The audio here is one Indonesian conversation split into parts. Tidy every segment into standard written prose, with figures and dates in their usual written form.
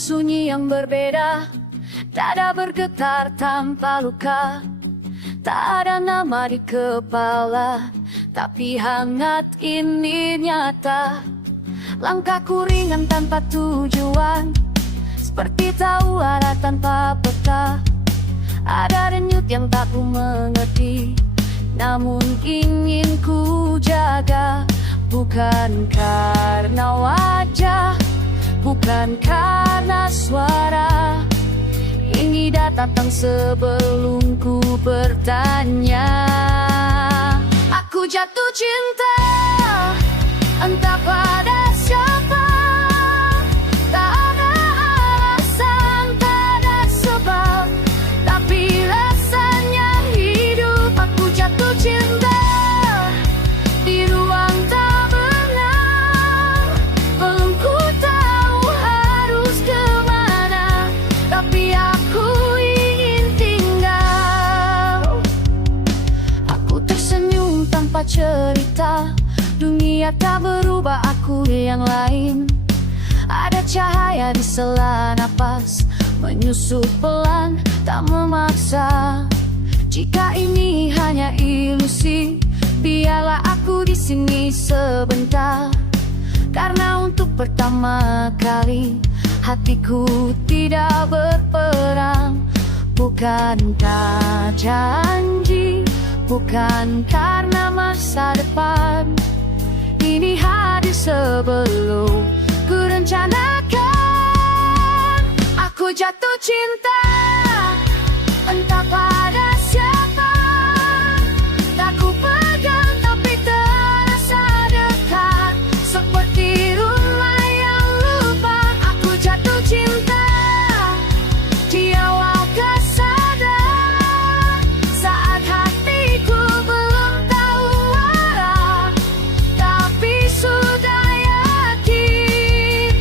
sunyi yang berbeda. Dada bergetar tanpa luka, tak ada nama di kepala, tapi hangat ini nyata. Langkahku ringan tanpa tujuan, seperti tahu arah tanpa peta. Ada denyut yang tak ku mengerti, namun ingin ku jaga. Bukan karena wajah, bukan karena suara. Ini datang sebelum ku bertanya. Aku jatuh cinta, entah pada siapa. Tak ada alasan, tak ada sebab, tapi rasanya hidup. Aku jatuh cinta di ruang tak benar. Belum ku tahu harus kemana, tapi aku ingin tinggal. Aku tersenyum tanpa cerita, dunia tak berubah, aku yang lain. Ada cahaya di sela napas, menyusup pelan, tak memaksa. Jika ini hanya ilusi, biarlah aku di sini sebentar. Karena untuk pertama kali hatiku tidak berperang. Bukankah janji, bukan karena masa depan. Ini hadir sebelum ku rencanakan. Aku jatuh cinta, entah pada siapa. Tak ku pegang tapi terasa dekat, seperti rumah yang lupa. Aku jatuh cinta di awal kesadaran, saat hatiku belum tahu arah, tapi sudah yakin.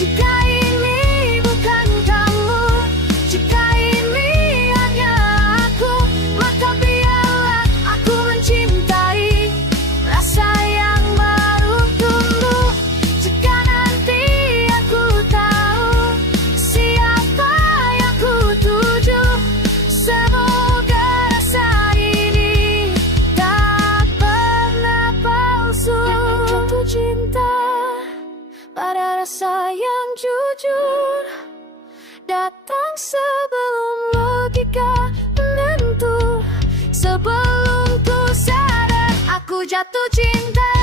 Jika ini bukan kamu, jika ini hanya aku, maka biarlah aku mencintai rasa yang baru tumbuh. Jika nanti aku tahu siapa yang ku tuju, semoga rasa ini tak pernah palsu. Jatuh cinta pada rasa yang jujur, datang sebelum logika menentu. Sebelum ku sadar, aku jatuh cinta,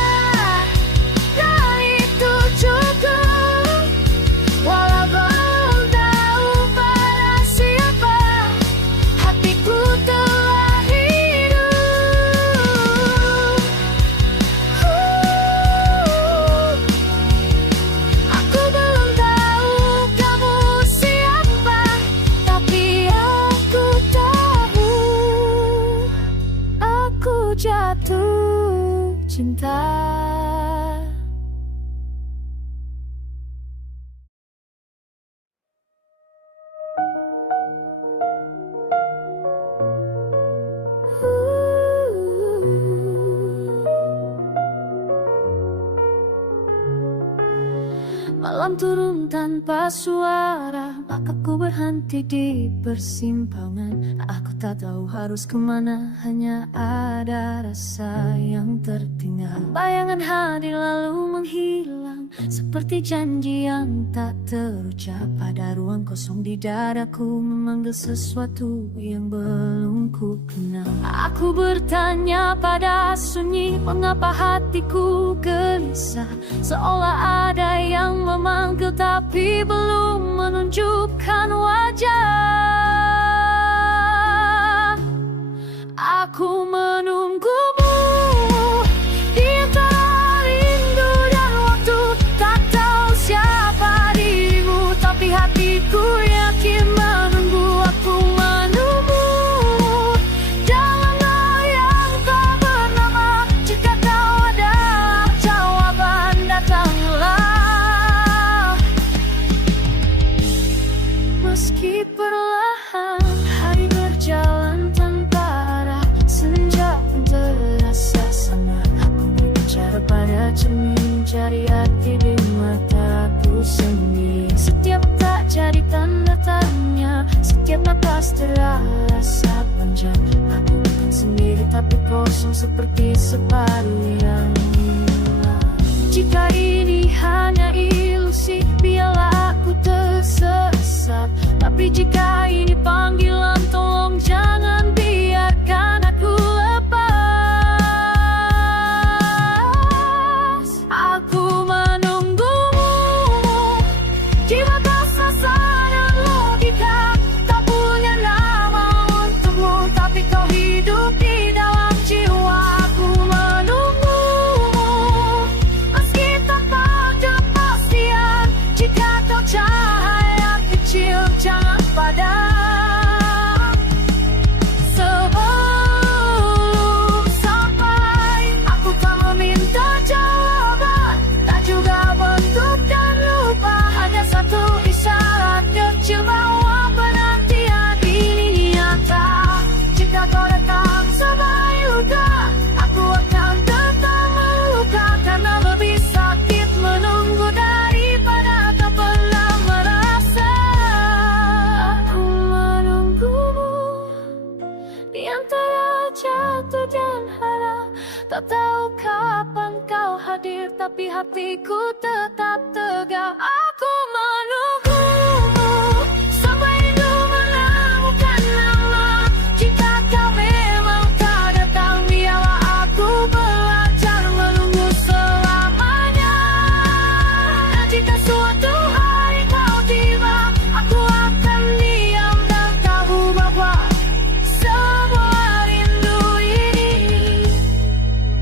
dan itu cukup. Walau belum tahu pada siapa, hatiku telah hidup. Aku belum tahu kamu siapa, tapi aku tahu aku jatuh cinta. Malam turun tanpa suara, maka ku berhenti di persimpangan. Aku tak tahu harus kemana, hanya ada rasa yang tertinggal. Bayangan hadir lalu menghilang, seperti janji yang tak terucap. Pada ruang kosong di dadaku memanggil sesuatu yang belum ku kenal. Aku bertanya pada sunyi, mengapa hatiku gelisah, seolah ada yang memanggil tapi belum menunjukkan wajah. Aku menunggumu di antara rindu dan waktu. Tak tahu siapa dirimu, tapi hatiku yakin menunggu. Aku menunggu dalam doa yang tak bernama. Jika kau ada jawaban, datanglah. Meski perlahan hari berjalan tanpa arah, senja pun terasa sangat. Aku berbicara pada cermin, cari arti di mata lepas terasa panjang. Aku bukan sendiri tapi kosong seperti separuh yang hilang. Jika ini hanya ilusi, biarlah aku tersesat. Tapi jika ini panggilan, tolong jangan biarkan aku lepas. Aku menunggumu di batas rasa dan logika. Tak punya nama untukmu, tapi kau hidup di dalam jiwa. Aku menunggumu meski tanpa kepastian. Jika kau cahaya kecil, jangan padam. Sebelum sampai, aku tak meminta jawaban, tak juga bentuk dan lupa. Hanya satu isyarat kecil bahwa penantian ini nyata. Jika kau datang sebagai luka, aku akan tetap meluka. Karena lebih sakit menunggu daripada tak pernah merasa. Aku menunggumu di antara jatuh dan harap. Tak tahu kapan kau hadir, tapi hatiku tetap tegar. Aku menunggumu sampai rindu menemukan nama. Jika kau memang tak datang, biarlah aku belajar menunggu selamanya. Dan jika suatu hari kau tiba, aku akan diam dan tahu bahwa semua rindu ini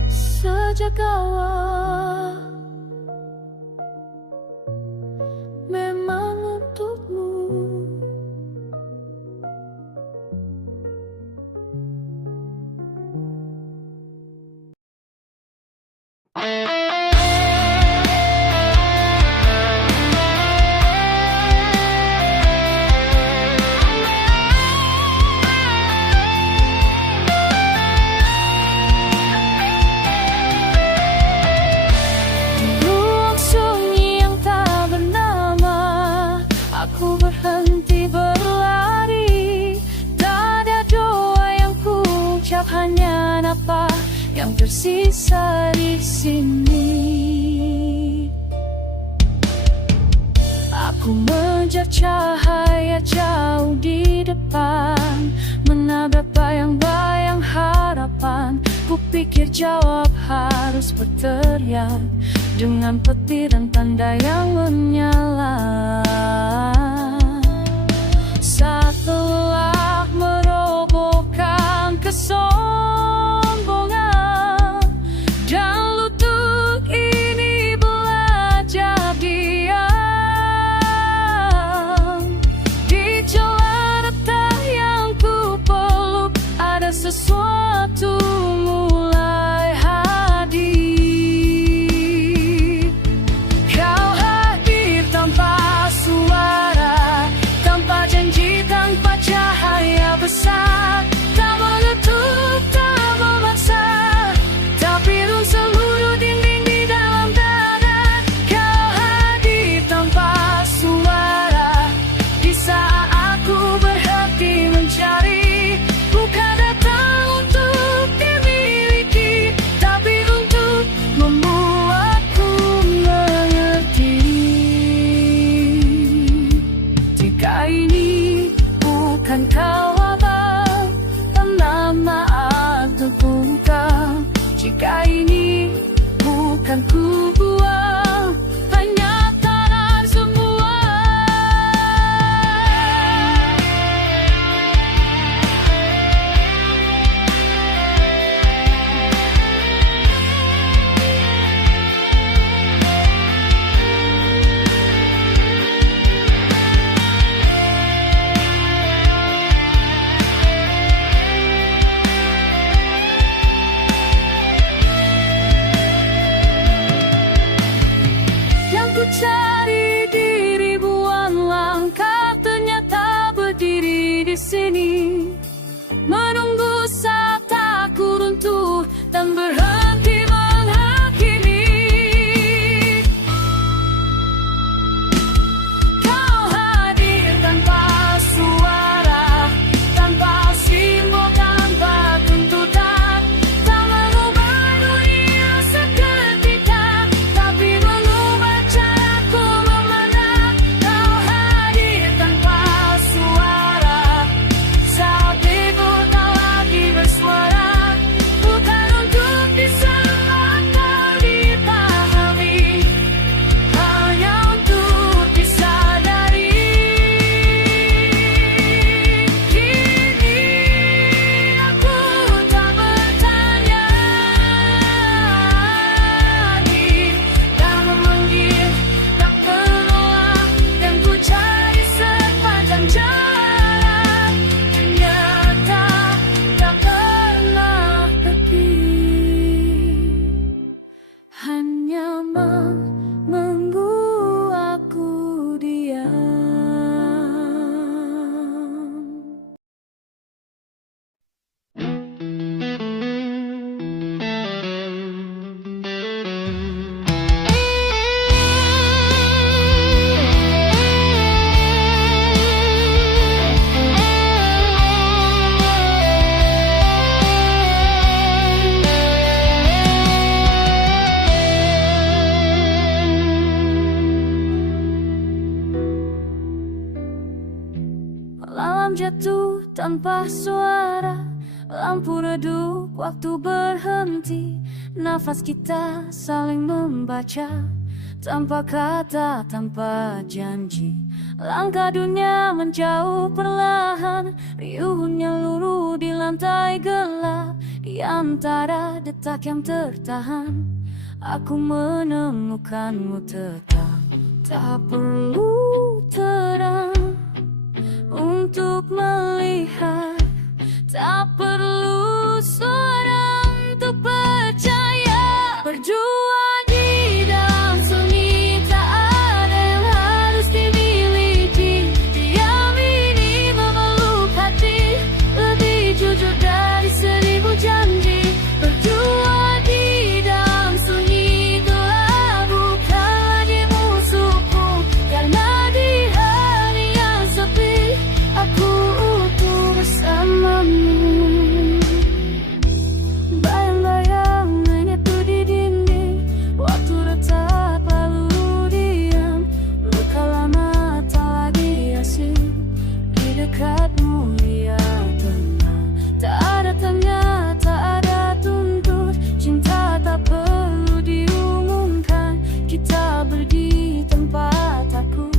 sejak awal memang untukmu. Ruang sunyi yang tak bernama, aku berhenti berlari. Tak ada doa yang ku ucap, hanya napa yang tersisa di sini. Aku mengejar cahaya jauh di depan, menabrak bayang-bayang harapan. Kupikir jawab harus berteriak dengan petir dan tanda yang menyala. Setelah merobohkan kesombongan dan lutut ini belajar diam. Di celah retak yang ku peluk, ada sesuatu mulai hadir. Kau hadir tanpa suara, tanpa janji, tanpa cahaya besar. Tak mengetuk, tak memaksa, tapi rung seluruh dinding di dalam dada. Kau hadir tanpa suara di saat aku berhenti mencari. Bukan datang untuk dimiliki, tapi untuk membuatku mengerti. Jika ini bukan kau abang, tanda maaf terbuka. Jika ini bukan ku buang, hanya tanah semua. Malam jatuh tanpa suara, lampu redup, waktu berhenti. Nafas kita saling membaca, tanpa kata, tanpa janji. Langkah dunia menjauh perlahan, riuhnya luruh di lantai gelap. Di antara detak yang tertahan, aku menemukanmu tetap. Tak perlu terang untuk melihat, tak perlu suara untuk percaya. Berdua di dalam sunyi, tak ada yang harus dimiliki. Diam ini memeluk hati, lebih jujur dari 1000 janji. Berdua di dalam sunyi gelap, bukan lagi musuhku. Karena di hari yang sepi, aku utuh bersamamu. Bayang-bayang menyatu di dinding, waktu retak lalu diam. Luka lama tak lagi asing, di dekatmu ia tenang. Tak ada tanya, tak ada tuntut, cinta tak perlu diumumkan. Kita berdiri tempat takut,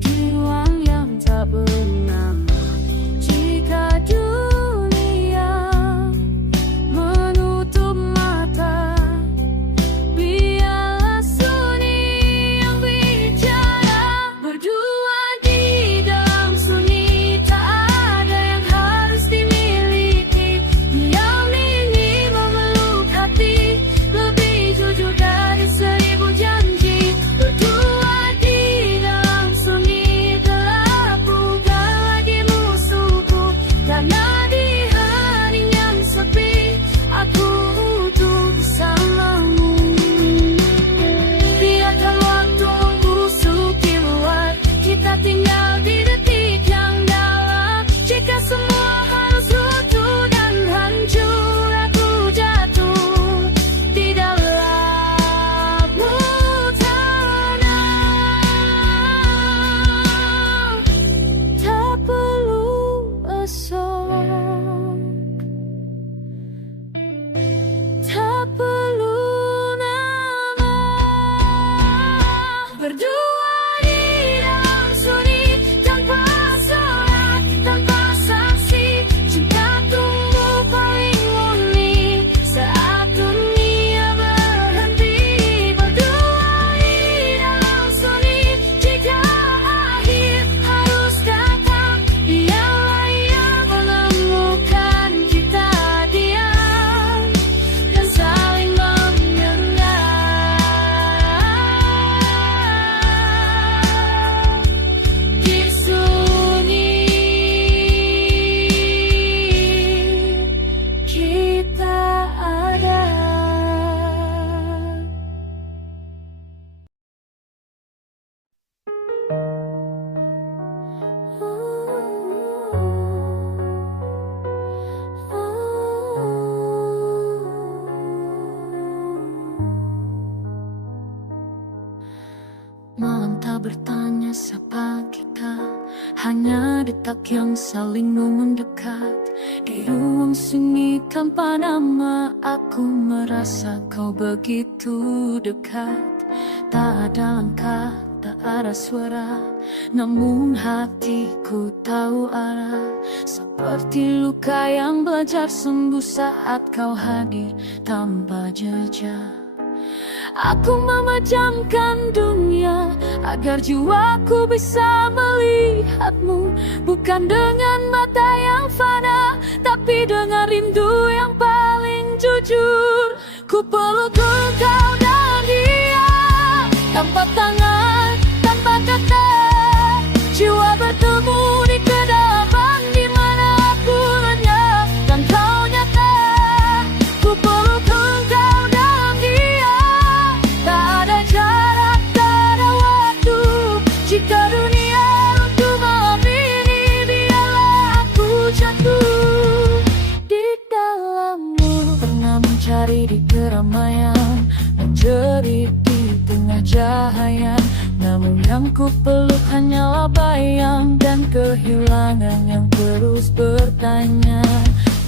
di ruang yang tak bernama. Jika dunia menutup mata, biarlah sunyi yang bicara. Berdua di dalam sunyi, tak ada yang harus dimiliki. Diam ini memeluk hati, lebih jujur dari 1000 janji. Berdua di dalam sunyi gelap, bukan lagi musuhku. Karena di hari yang sepi, aku utuh bersamamu. Biarkan waktu membusuk di luar, kita tinggal di detik yang dalam. Jika semua harus runtuh dan hancur, aku jatuh di dalam tanah. Tak perlu esok, tak perlu nama. Berdua di dalam sunyi, tanpa sorak, tanpa saksi. Cinta tumbuh paling murni saat dunia berhenti. Berdua di dalam sunyi, jika akhir harus datang, biarlah ia menemukan kita diam dan saling mengenal. Di sunyi kita ada. Malam tak bertanya siapa kita, hanya detak yang saling mendekat. Di ruang sunyi tanpa nama, aku merasa kau begitu dekat. Tak ada langkah, tak ada suara, namun hatiku tahu arah. Seperti luka yang belajar sembuh saat kau hadir tanpa jejak. Aku memejamkan dunia agar jiwaku bisa melihatmu, bukan dengan mata yang fana, tapi dengan rindu yang paling jujur. Ku peluk engkau dan dia, tanpa tangan, tanpa kata. Jiwa bertemu di kedalaman, di mana aku lenyap dan kau nyata. Ku peluk engkau dan dia, tak ada jarak, tak ada waktu. Jika dunia runtuh malam ini, biarlah aku jatuh di dalammu. Pernah mencari di keramaian, menjerit di tengah cahaya, namun yang ku peluk hanyalah tanpa bayang dan kehilangan yang terus bertanya.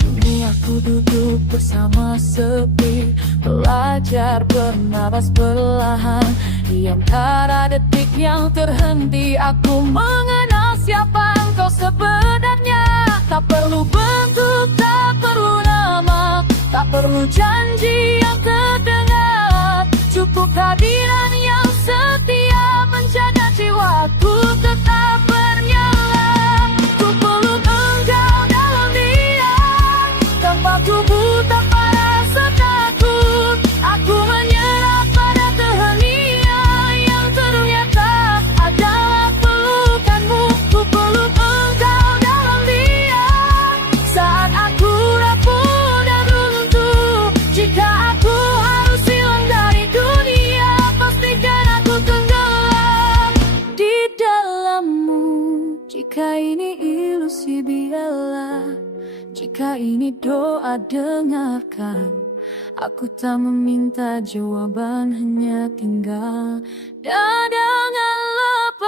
Kini aku duduk bersama sepi, belajar bernapas perlahan. Di antara detik yang terhenti, aku mengenal siapa engkau sebenarnya. Tak perlu bentuk, tak perlu nama, tak perlu janji yang terdengar. Cukup hadiran yang setia menjaga jiwaku tetap bernyala. Ku peluk engkau dalam diam, tanpa tubuh, tanpa rasa takut. Aku menyerah pada keheningan yang ternyata adalah pelukanmu. Ku peluk engkau dalam diam, saat aku rapuh dan runtuh. Jika aku harus hilang dari dunia, pastikan aku tenggelam di dalammu. Jika ini ilusi, biarlah. Jika ini doa, dengarkan. Aku tak meminta jawaban, hanya tinggal dan dengan lepaskan.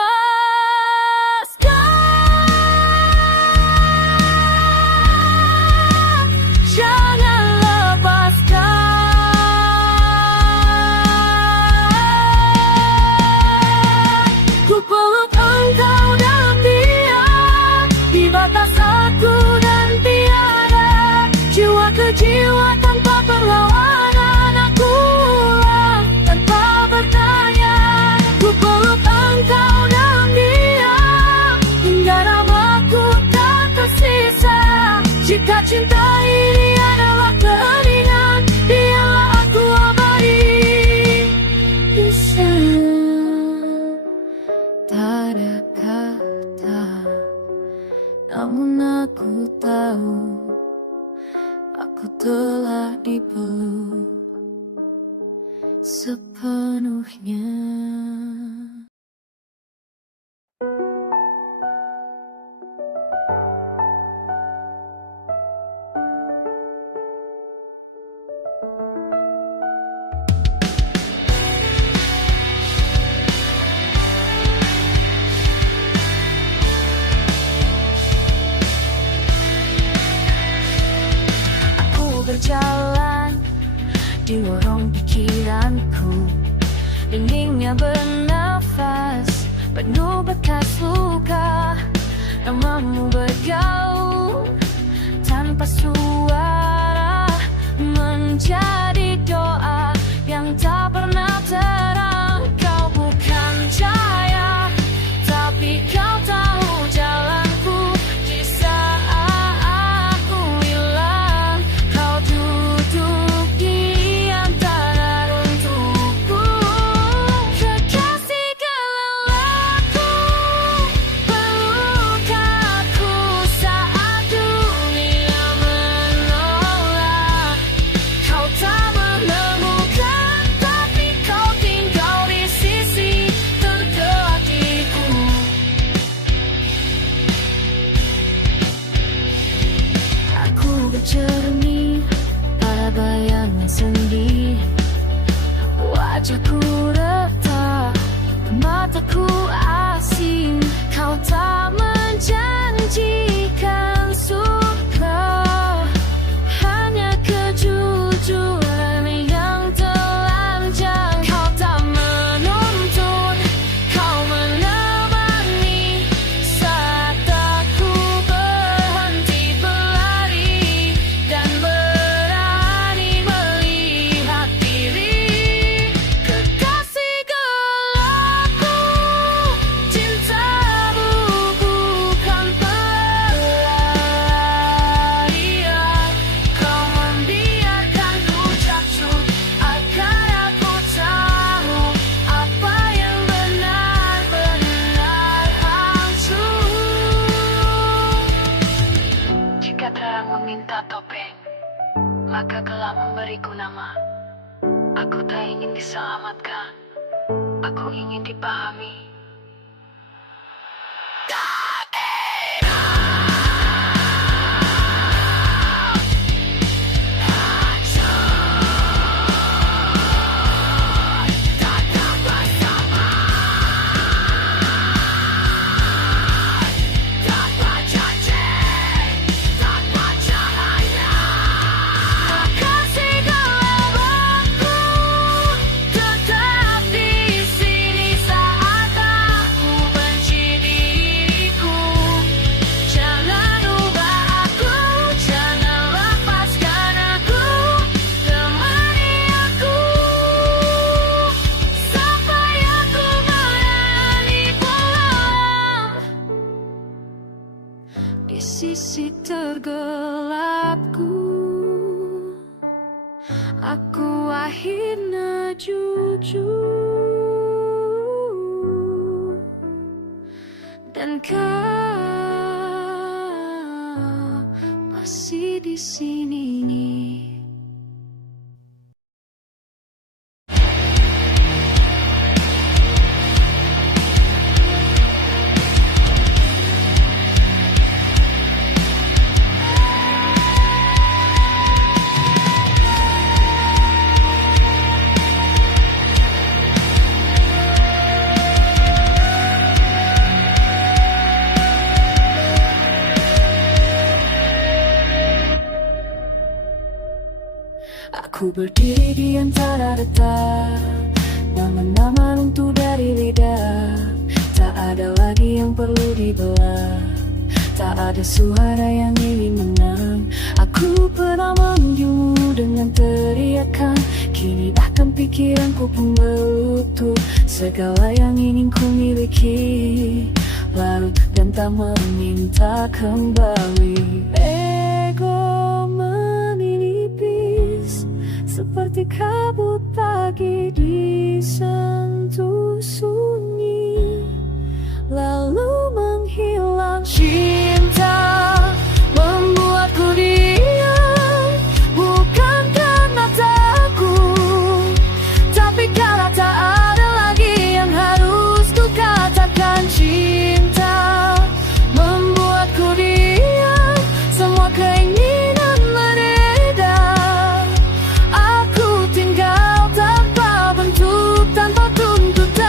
Jangan lepaskan. Ku peluk engkau dalam diam, di batas aku dan tiada. Jiwa ke jiwa tanpa perlawanan, aku ulang tanpa bertanya. Ku peluk engkau dalam diam, hingga namaku tak tersisa. Jika cinta ini adalah keheningan, biarlah aku abadi di sana. Tak ada kata, namun aku tahu aku telah dipeluk sepenuhnya. Berjalan di lorong pikiranku, dindingnya bernafas, penuh bekas luka. Namamu bergaul tanpa suara, menjadi doa yang tak pernah terang. Kau bukan cahaya, tapi kau tahu jalanku. Di saat aku hilang, kau duduk di antara runtuhku. Kekasih kelelahku, peluk aku saat dunia menolak. Kau tak menemukan, tapi kau tinggal di sisi terdekatku. Aku bercermin pada bayangan sendi, wajahku retak, mataku asing. Kau tak menjanjikan suka, hanya kejujuran yang telanjang. Kau tak menuntut, kau menemani saat aku berhenti berlari dan berani melihat diri. Kekasih gelapku, cintamu bukan pelarian. Kau membiarkanku jatuh agar aku tahu apa yang benar-benar hancur. Jika terang meminta topeng, maka gelap memberiku nama. Aku tak ingin diselamatkan, aku ingin dipahami. di sisi tergelapku. Aku akhirnya jujur, dan kau masih di sini. Aku berdiri di antara retak, nama-nama runtuh dari lidah. Tak ada lagi yang perlu dibelah, tak ada suara yang ingin menang. Aku pernah memanggilmu dengan teriakan, kini bahkan pikiranku pun berlutut. Segala yang ingin ku miliki larut dan tak meminta kembali. Ego menipis seperti kabut pagi disentuh sunyi, lalu menghilang. Cinta membuatku diam, bukan karena takut, tapi karena tak ada lagi yang harus ku katakan. Cinta membuatku diam, semua keinginan beredar. Aku tinggal tanpa bentuk, tanpa tuntutan.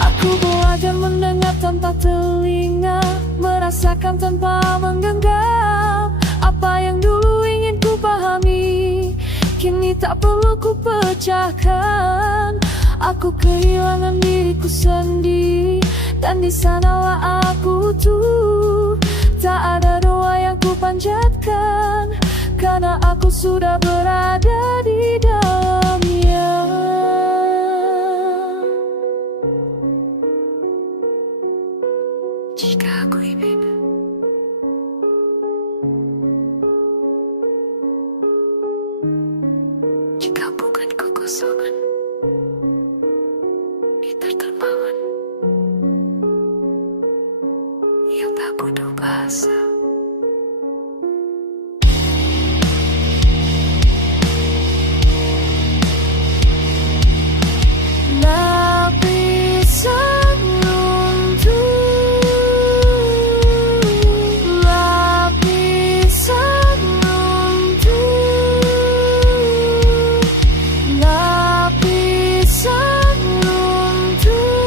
Aku belajar mendengar tanpa telinga, merasakan tanpa menggenggam. Apa yang dulu ingin ku pahami, kini tak perlu ku pecahkan. Aku kehilangan diriku sendiri, dan di sanalah aku tuh. Tak ada doa yang ku panjatkan, karena aku sudah berada di dalamnya. Jika aku ingin, jika bukan kekosongan di terterbangan yang tak butuh bahasa. Lapisan runtuh, lapisan runtuh, lapisan runtuh.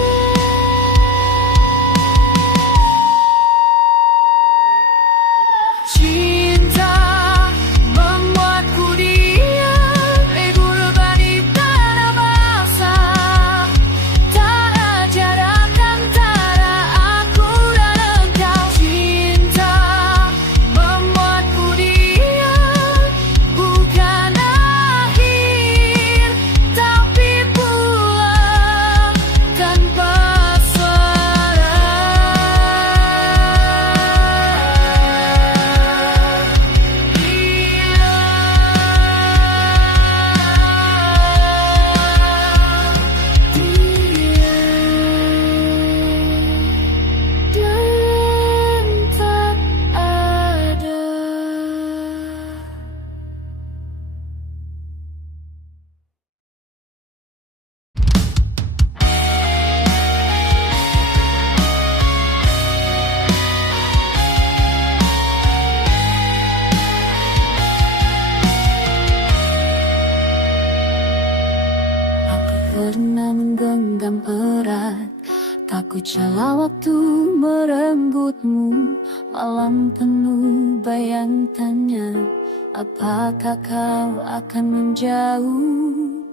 Cinta membuatku diam, ego rebani tanah basah. Tak ada jarak antara aku dan engkau. Cinta membuatku diam, bukan akhir, tapi pulang tanpa suara. Dan tak ada. Aku pernah menggenggam erat, takut celah waktu merenggutmu. Malam penuh bayang tanya, apakah kau akan menjauh?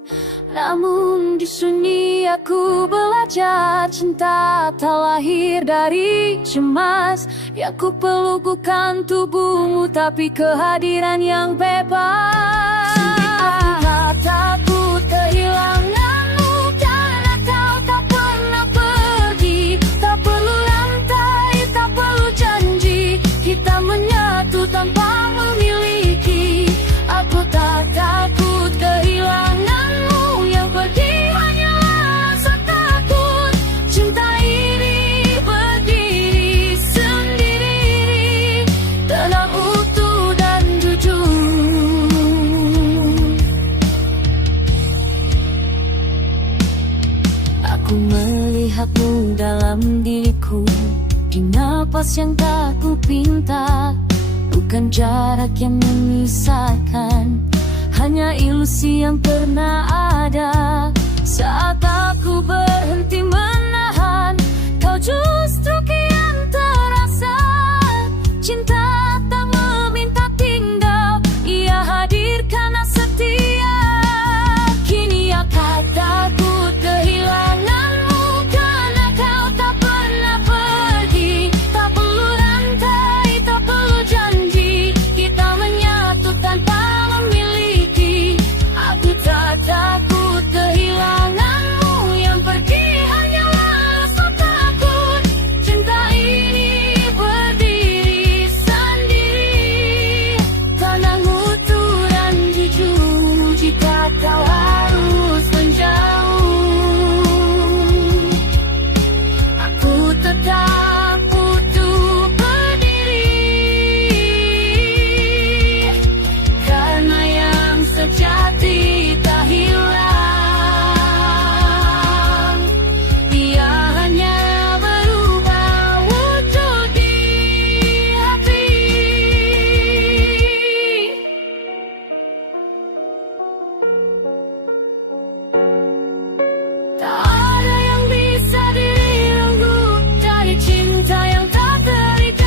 Namun di sunyi aku belajar cinta tak lahir dari cemas. Yang ku perlu bukan tubuhmu tapi kehadiran yang bebas. Aku tak takut kehilanganmu karena kau tak pernah pergi. Tak perlu rantai, tak perlu janji, kita menyatu tanpa memiliki. Aku tak takut kehilanganmu, yang pergi hanyalah rasa takut. Cinta ini berdiri sendiri, tenang, utuh dan jujur. Aku melihatmu dalam diriku, di napas yang tak ku pinta. Bukan jarak yang memisahkan, hanya ilusi yang pernah ada. Saat aku berhenti menahan, kau justru kian terasa. Cinta tak meminta tinggal, ia hadir karena setia. Kini aku takut kehilanganmu karena kau tak pernah pergi. Tak perlu rantai, tak perlu janji, kita menyatu tanpa memiliki. Aku tak takut kehilanganmu, yang pergi hanyalah rasa takut. Cinta ini berdiri sendiri, tenang, utuh dan jujur. Jika kau harus menjauh, aku tetap utuh berdiri, karena yang sejati tak hilang. Dia hanya berubah wujud di hati. Tak ada yang bisa direnggut dari cinta yang tak terikat.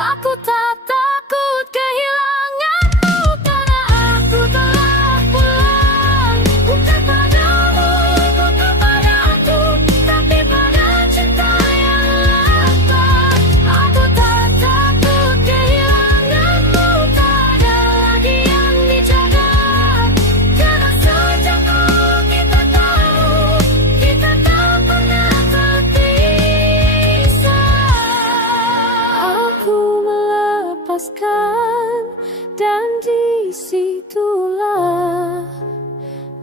Aku tak takut kehilanganmu karena aku telah pulang. Bukan padamu, bukan pada aku, tapi pada cinta yang lapar. Aku tak takut kehilanganmu, tak ada lagi yang dijaga. Karena sejak dulu kita tahu, kita tak pernah terpisah. Aku melepaskan, dan disitulah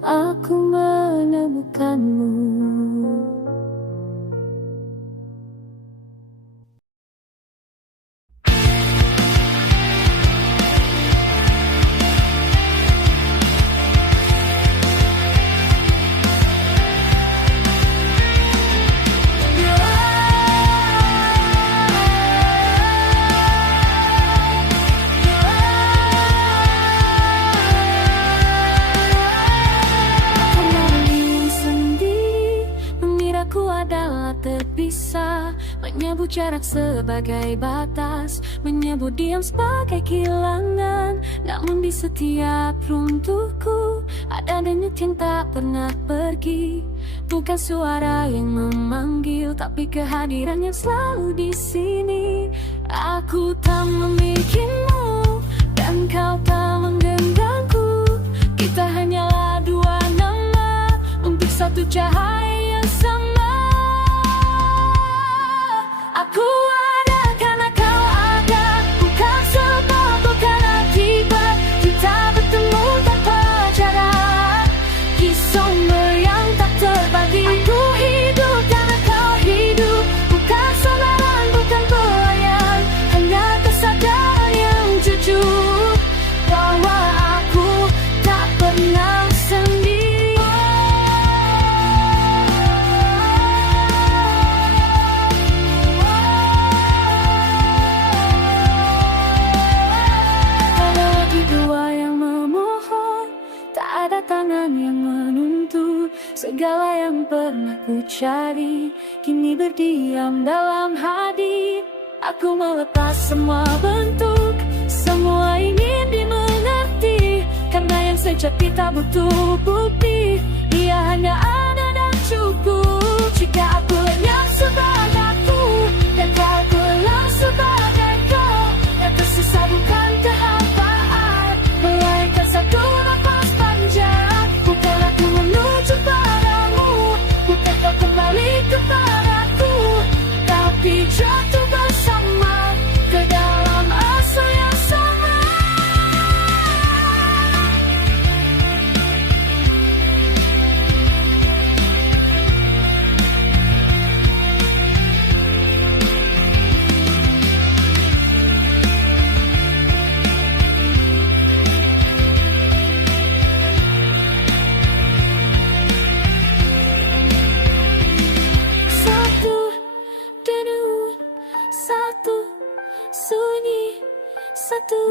aku menemukanmu. Mengira adalah terpisah, menyebut jarak sebagai batas, menyebut diam sebagai kehilangan. Namun di setiap runtuhku ada denyut yang tak pernah pergi. Bukan suara yang memanggil, tapi kehadiran yang selalu di sini. Aku tak memilikimu, dan kau tak menggenggamku. Kita hanyalah dua nama untuk satu cahaya yang sama. Aku ada karena kau ada, bukan sebab, bukan akibat. Kita bertemu tanpa jarak, di sumber yang tak terbagi. Aku hidup karena kau hidup, bukan sabaran, bukan pelayan, hanya kesadaran yang jujur bahwa aku tak pernah sendiri. Tangan yang menuntut segala yang pernah ku cari, kini berdiam dalam hati. Aku melepas semua bentuk, semua ingin dimengerti, karena yang Tapi tak butuh bukti, dia hanya ada dan cukup. Jika aku lenyap sebagai aku, dan kau pulang sebagai kau, yang tersisa bukan kehampaan, melainkan satu nafas panjang. Bukan aku menuju padamu, bukan kau kembali kepadaku, tapi jatuh bersama ke dalam asa yang sama. Satu denung, satu sunyi, satu